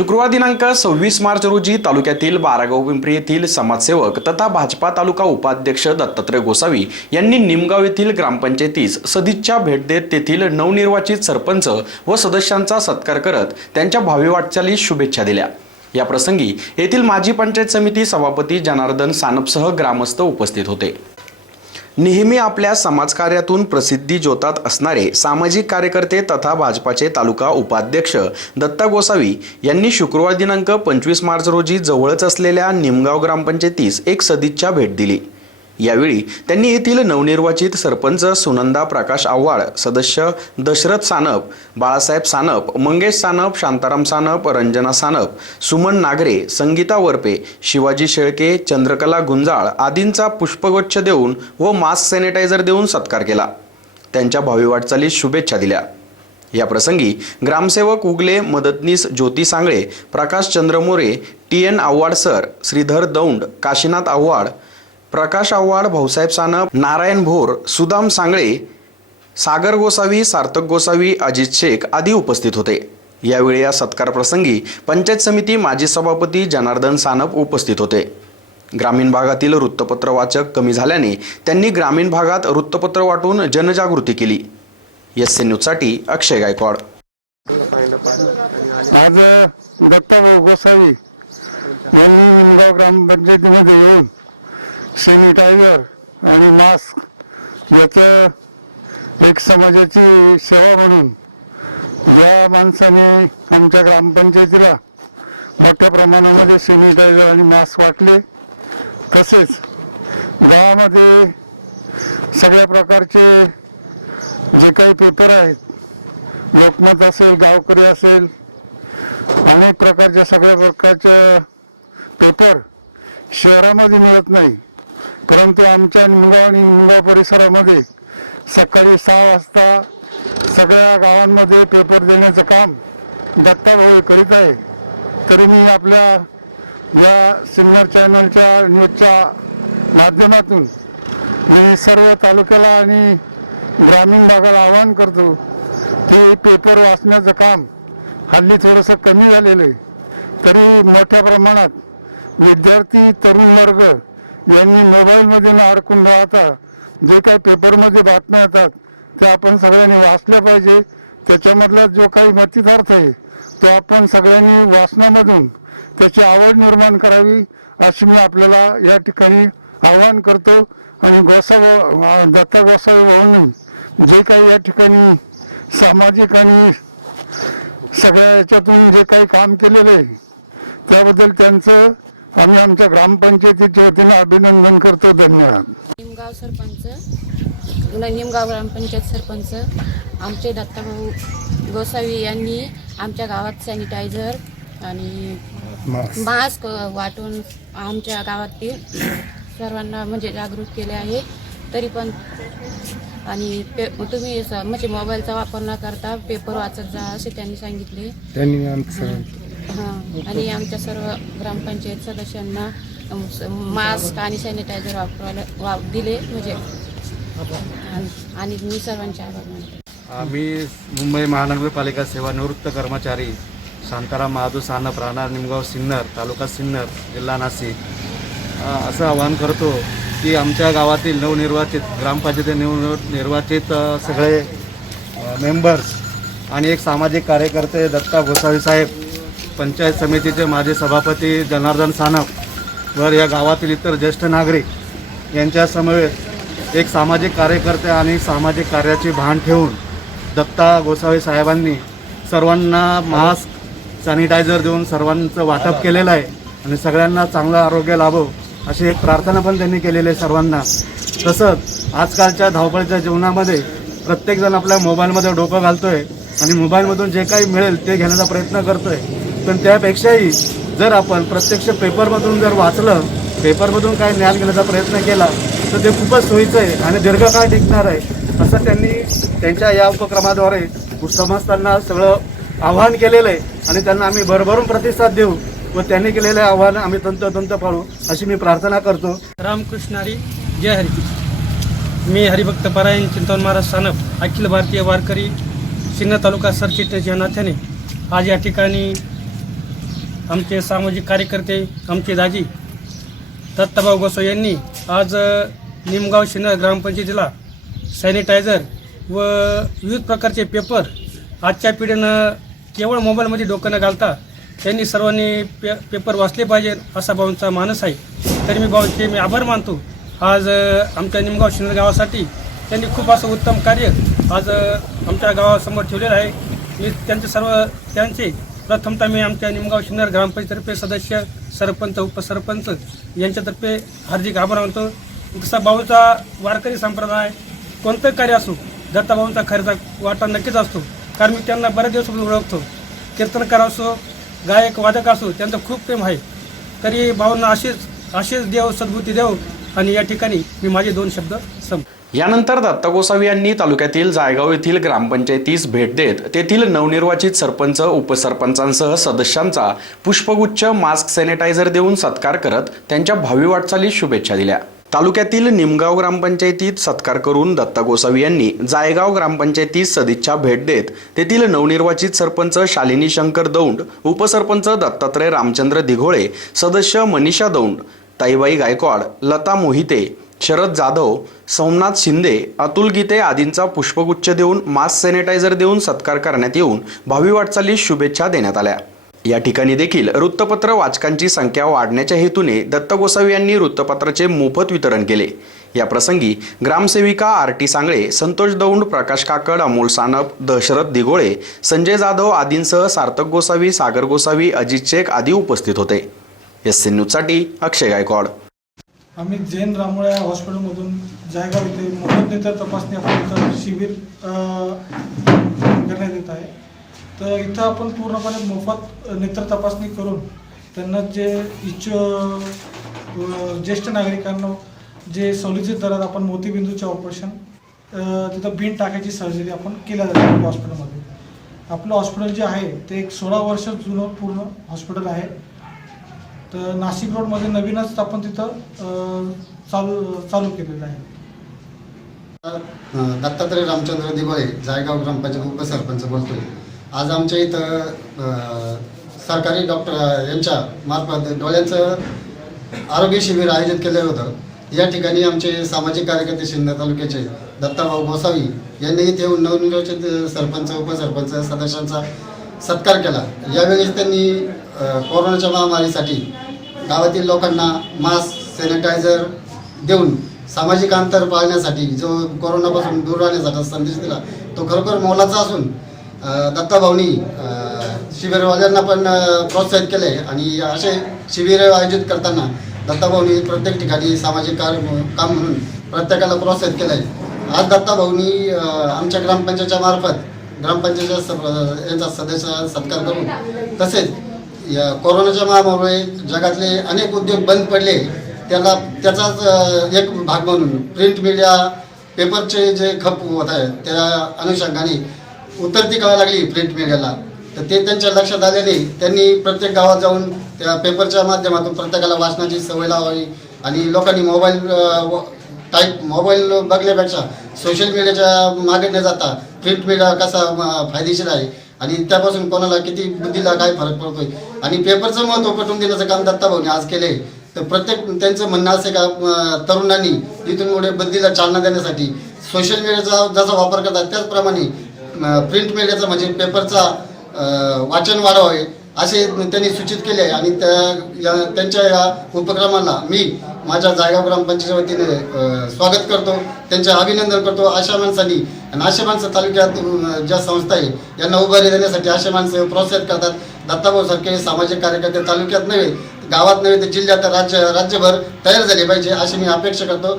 शुक्रवार दिनांक सव्वीस मार्च रोजी तालुक्यातील बारागाव पिंपरी येथील समाजसेवक तथा भाजपा तालुका उपाध्यक्ष दत्तात्रय गोसावी यांनी निमगाव येथील ग्रामपंचायतीस सदिच्छा भेट देत तेथील नवनिर्वाचित सरपंच व सदस्यांचा सत्कार करत त्यांच्या भावी वाटचालीस शुभेच्छा दिल्या. या प्रसंगी येथील माजी पंचायत समिती सभापती जनार्दन सानपसह ग्रामस्थ उपस्थित होते. नेहमी आपल्या समाजकार्यातून प्रसिद्धी जोतात असणारे सामाजिक कार्यकर्ते तथा भाजपाचे तालुका उपाध्यक्ष दत्ता गोसावी यांनी शुक्रवार दिनांक पंचवीस मार्च रोजी जवळच असलेल्या निमगाव ग्रामपंचायतीस एक सदिच्छा भेट दिली. यावेळी त्यांनी येथील नवनिर्वाचित सरपंच सुनंदा प्रकाश आव्हाड सदस्य दशरथ सानप बाळासाहेब सानप मंगेश सानप शांताराम सानप रंजना सानप सुमन नागरे संगीता वरपे शिवाजी शेळके चंद्रकला गुंजाळ आदींचा पुष्पगुच्छ देऊन व मास्क सॅनिटायझर देऊन सत्कार केला. त्यांच्या भावी वाटचालीस शुभेच्छा दिल्या. या प्रसंगी ग्रामसेवक उगले मदतनीस Jyoti Sangle Prakash Chandramore T N Avhad sir Shridhar Daund Kashinath Avhad Prakash Avhad Bhausaheb Sanap Narayan Bhor Sudam Sangle Sagar Gosavi Sarthak Gosavi Ajit Shaikh आदी उपस्थित होते. यावेळी या सत्कार प्रसंगी पंचायत समिती माजी सभापती जनार्दन सानप उपस्थित होते. ग्रामीण भागातील वृत्तपत्र वाचक कमी झाल्याने त्यांनी ग्रामीण भागात वृत्तपत्र वाटून जनजागृती केली. एस एन न्यूजसाठी अक्षय गायकवाड. आज दत्ताभाऊ गोसावी यांनी निमगाव ग्रामपंचायतीमध्ये येऊन सॅनिटायझर आणि मास्क याचं एक समाजाची सेवा म्हणून या माणसाने आमच्या ग्रामपंचायतीला मोठ्या प्रमाणामध्ये सॅनिटायझर आणि मास्क वाटले. तसेच गावामध्ये सगळ्या प्रकारचे जे काही पेपर आहेत लोकमत असेल गावकरी असेल अनेक प्रकारच्या सगळ्या प्रकारच्या पेपर शहरामध्ये मिळत नाही. परंतु आमच्या निमगाव आणि निमगाव परिसरामध्ये सकाळी सहा वाजता सगळ्या गावांमध्ये पेपर देण्याचं काम दत्ताभाऊ हे करीत आहे. तरी मी आपल्या या सिन्नर चॅनलच्या न्यूजच्या माध्यमातून मी सर्व तालुक्याला आणि ग्रामीण भागाला आवाहन करतो की पेपर वाचण्याचं काम हल्ली थोडंसं कमी झालेलं आहे. तरी मोठ्या प्रमाणात विद्यार्थी तरुण वर्ग यांनी मोबाईलमध्ये न अडकून राहता जे काही पेपरमध्ये बातम्या येतात त्या आपण सगळ्यांनी वाचल्या पाहिजे. त्याच्यामधला जो काही मतितार्थ आहे तो आपण सगळ्यांनी वाचनामधून त्याची आवड निर्माण करावी अशी मी आपल्याला या ठिकाणी आवाहन करतो. आणि गोसावा दत्ता गोसावी भाऊंनी जे काही या ठिकाणी सामाजिक आणि सगळ्या याच्यातून जे काही काम केलेलं आहे त्याबद्दल त्यांचं आम्ही आमच्या ग्रामपंचायतीच्या वतीनं अभिनंदन करतो. धन्यवाद. निमगाव सरपंच निमगाव ग्रामपंचायत सरपंच आमचे दत्ताभाऊ गोसावी यांनी आमच्या गावात सॅनिटायझर आणि मास्क वाटून आमच्या गावातील सर्वांना म्हणजे जागरूक केले आहे. तरी पण आणि पे तुम्ही म्हणजे मोबाईलचा वापर न करता पेपर वाचत जा असे त्यांनी सांगितले. त्यांनी आमचं हां आणि आमच्या सर्व ग्रामपंचायत सदस्यांना मास्क आणि सॅनिटायझर वापरायला वा दिले म्हणजे. आणि- मी सर्वांचे आभार मानते. मुंबई महानगरपालिका सेवानिवृत्त कर्मचारी शांताराम महादू सानप राहणार निमगाव सिन्नर तालुका सिन्नर जिल्हा नाशिक. असं आवाहन करतो की आमच्या गावातील नवनिर्वाचित ग्रामपंचायत नव निर्वाचित सगळे मेंबर्स आणि एक सामाजिक कार्यकर्ते दत्ता गोसावी साहेब पंचायत समितीचे माजी सभापती जनार्दन सानप वर या गावातील इतर ज्येष्ठ नागरिक यांच्या समवेत एक सामाजिक कार्यकर्ते आणि सामाजिक कार्याची भान ठेवून दत्ता गोसावी साहेबांनी सर्वांना मास्क सॅनिटायझर देऊन सर्वांचं वाटप केलेलं आहे आणि सगळ्यांना चांगलं आरोग्य लाभो अशी एक प्रार्थना पण त्यांनी केलेली आहे सर्वांना. तसंच आजकालच्या धावपळीच्या जीवनामध्ये प्रत्येकजण आपल्या मोबाईलमध्ये डोकं घालतोय आणि मोबाईलमधून जे काही मिळेल ते घेण्याचा प्रयत्न करतोय. पण त्यापेक्षाही जर आपण प्रत्यक्ष पेपरमधून जर वाचलं पेपरमधून काय ज्ञान घेण्याचा प्रयत्न केला तर ते खूपच सोयीचं आहे आणि दीर्घकाळ टिकणार आहे. असं त्यांनी त्यांच्या या उपक्रमाद्वारे समजताना सगळं आव्हान केलेलं आहे आणि त्यांना आम्ही भरभरून प्रतिसाद देऊ व त्यांनी केलेले आव्हान आम्ही तंतोतंत पाळू अशी मी प्रार्थना करतो. रामकृष्णारी जय हरी. मी हरिभक्त परायण चिंतन महाराज स्थानक अखिल भारतीय वारकरी सिन्नर तालुका सरचिटणीस या नात्याने आज या ठिकाणी आमचे सामाजिक कार्यकर्ते आमचे दाजी दत्ताभाऊ गोसो यांनी आज निमगाव शिन्नर ग्रामपंचायतीला सॅनिटायझर व विविध प्रकारचे पेपर आजच्या पिढीनं केवळ मोबाईलमध्ये डोकं न घालता त्यांनी सर्वांनी पे पेपर वाचले पाहिजे असा भाऊंचा मानस आहे. तरी मी भाऊंचे मी आभार मानतो. आज आमच्या निमगाव शिन्नर गावासाठी त्यांनी खूप असं उत्तम कार्य आज आमच्या गावासमोर ठेवलेलं आहे. मी त्यांचे सर्व त्यांचे प्रथमतः मी आमच्या निमगाव शिंदर ग्रामपंचायतर्फे सदस्य सरपंच उपसरपंच यांच्यातर्फे हार्दिक आभार मानतो. जसा भाऊचा वारकरी संप्रदाय कोणतं कार्य असो दत्ताभाऊंचा खर्चा वाटा नक्कीच असतो कारण मी त्यांना बऱ्याच दिवस ओळखतो. कीर्तनकार असो गायक वादक असो त्यांचं खूप प्रेम आहे. तरी भाऊंना असेच असेच देव सद्बुद्धी देव आणि या ठिकाणी मी माझे दोन शब्द संप यानंतर दत्ता गोसावी यांनी तालुक्यातील जायगाव येथील ग्रामपंचायतीस भेट देत तेथील नवनिर्वाचित सरपंच उपसरपंचांसह सदस्यांचा पुष्पगुच्छ मास्क सॅनिटायझर देऊन सत्कार करत त्यांच्या भावी वाटचालीस शुभेच्छा दिल्या. तालुक्यातील निमगाव ग्रामपंचायतीत सत्कार करून दत्ता गोसावी यांनी जायगाव ग्रामपंचायतीस सदिच्छा भेट देत तेथील नवनिर्वाचित सरपंच शालिनी शंकर दौंड उपसरपंच दत्तात्रय रामचंद्र दिघोळे सदस्य मनीषा दौंड ताईबाई गायकवाड लता मोहिते शरद जाधव सोमनाथ शिंदे अतुल गीते आदींचा पुष्पगुच्छ देऊन मास्क सॅनिटायझर देऊन सत्कार करण्यात येऊन भावी वाटचालीस शुभेच्छा देण्यात आल्या. या ठिकाणी देखील वृत्तपत्र वाचकांची संख्या वाढण्याच्या हेतूने दत्त गोसावी यांनी वृत्तपत्राचे मोफत वितरण केले. या प्रसंगी ग्रामसेविका आर टी सांगळे संतोष दौंड प्रकाश काकड अमोल सानप दशरथ दिगोळे संजय जाधव आदींसह सार्थक गोसावी सागर गोसावी अजित शेख आदी उपस्थित होते. एस सी न्यूजसाठी अक्षय गायकवाड. आम्ही जैन रामोळ्या हॉस्पिटलमधून जायगाव इथे मोफत नेत्र तपासणी आपण शिबिर करण्यात येत आहे. तर इथं आपण पूर्णपणे मोफत नेत्र तपासणी करून त्यांना जे इच्छ ज्येष्ठ नागरिकांना जे सवलतीच्या दरात आपण मोतीबिंदूचे ऑपरेशन तिथं बिन टाकायची सर्जरी आपण केल्या जाते हॉस्पिटलमध्ये आपलं हॉस्पिटल जे आहे ते एक सोळा वर्ष जुनं पूर्ण हॉस्पिटल आहे. तर नाशिक रोडमध्ये नवीनच आपण तिथं चालू चालू केलेलं आहे. दत्तात्रय रामचंद्र दिवाळे जायगाव ग्रामपंचायत उपसरपंच बोलतोय. आज आमच्या इथं सरकारी डॉक्टर यांच्या मार्फत डोळ्यांचं आरोग्य शिबिर आयोजित केलं होतं. या ठिकाणी आमचे सामाजिक कार्यकर्ते शिंदे तालुक्याचे दत्ताभाऊ गोसावी यांनी इथे येऊन नवनिर्वाचित सरपंच उपसरपंच सदस्यांचा सत्कार केला. यावेळेस त्यांनी कोरोनाच्या महामारीसाठी गावातील लोकांना मास्क सॅनिटायझर देऊन सामाजिक अंतर पाळण्यासाठी जो कोरोनापासून दूर राहण्यासाठी संदेश दिला तो खरोखर मोलाचा असून दत्ताभाऊनी शिबिरवाल्यांना पण प्रोत्साहित केले आणि असे शिबिर आयोजित करताना दत्ताभाऊनी प्रत्येक ठिकाणी सामाजिक कार्य काम म्हणून प्रत्येकाला प्रोत्साहित केलं. आहे आज दत्ताभाऊनी आमच्या ग्रामपंचायतच्या मार्फत ग्रामपंचायतच्या यांचा सदस्य सत्कार करून तसेच या कोरोनाच्या महामारीमुळे जगातले अनेक उद्योग बंद पडले त्याला त्याचाच एक भाग म्हणून प्रिंट मीडिया पेपरचे जे खप होत आहे त्या अनुषंगाने उतरती कळायला लागली प्रिंट मीडियाला तर ते त्यांच्या लक्षात आलेले त्यांनी प्रत्येक गावात जाऊन त्या पेपरच्या माध्यमातून प्रत्येकाला वाचनाची सवय लावावी आणि लोकांनी मोबाईल टाईप मोबाईल बघण्यापेक्षा सोशल मीडियाच्या मागे न जाता प्रिंट मीडिया कसा फायदेशीर आहे आणि त्यापासून कोणाला किती बुद्धीला काय फरक पडतोय? आणि पेपरचं महत्त्व पटवून देण्याचं काम दत्ताभाऊने आज केले तर प्रत्येक त्यांचं म्हणणं असे का तरुणांनी इथून पुढे बुद्धीला चालना देण्यासाठी सोशल मीडियाचा जसा वापर करतात त्याचप्रमाणे प्रिंट मीडियाचा म्हणजे पेपरचा वाचन वाढवावे असे त्यांनी सूचित केले आहे. आणि त्या या त्यांच्या या उपक्रमाला मी माझ्या जायगाव ग्रामपंचायतीच्या वतीने स्वागत करतो त्यांचे अभिनंदन करतो अशा माणसांनी. आणि अशा माणसं तालुक्यात ज्या संस्था आहे यांना उभारी देण्यासाठी अशा माणसं प्रोत्साहित करतात. दत्ताभाऊ सारखे सामाजिक कार्यकर्ते तालुक्यात नव्हे गावात नव्हे तर जिल्ह्यात राज्य राज्यभर तयार झाले पाहिजे अशी मी अपेक्षा करतो.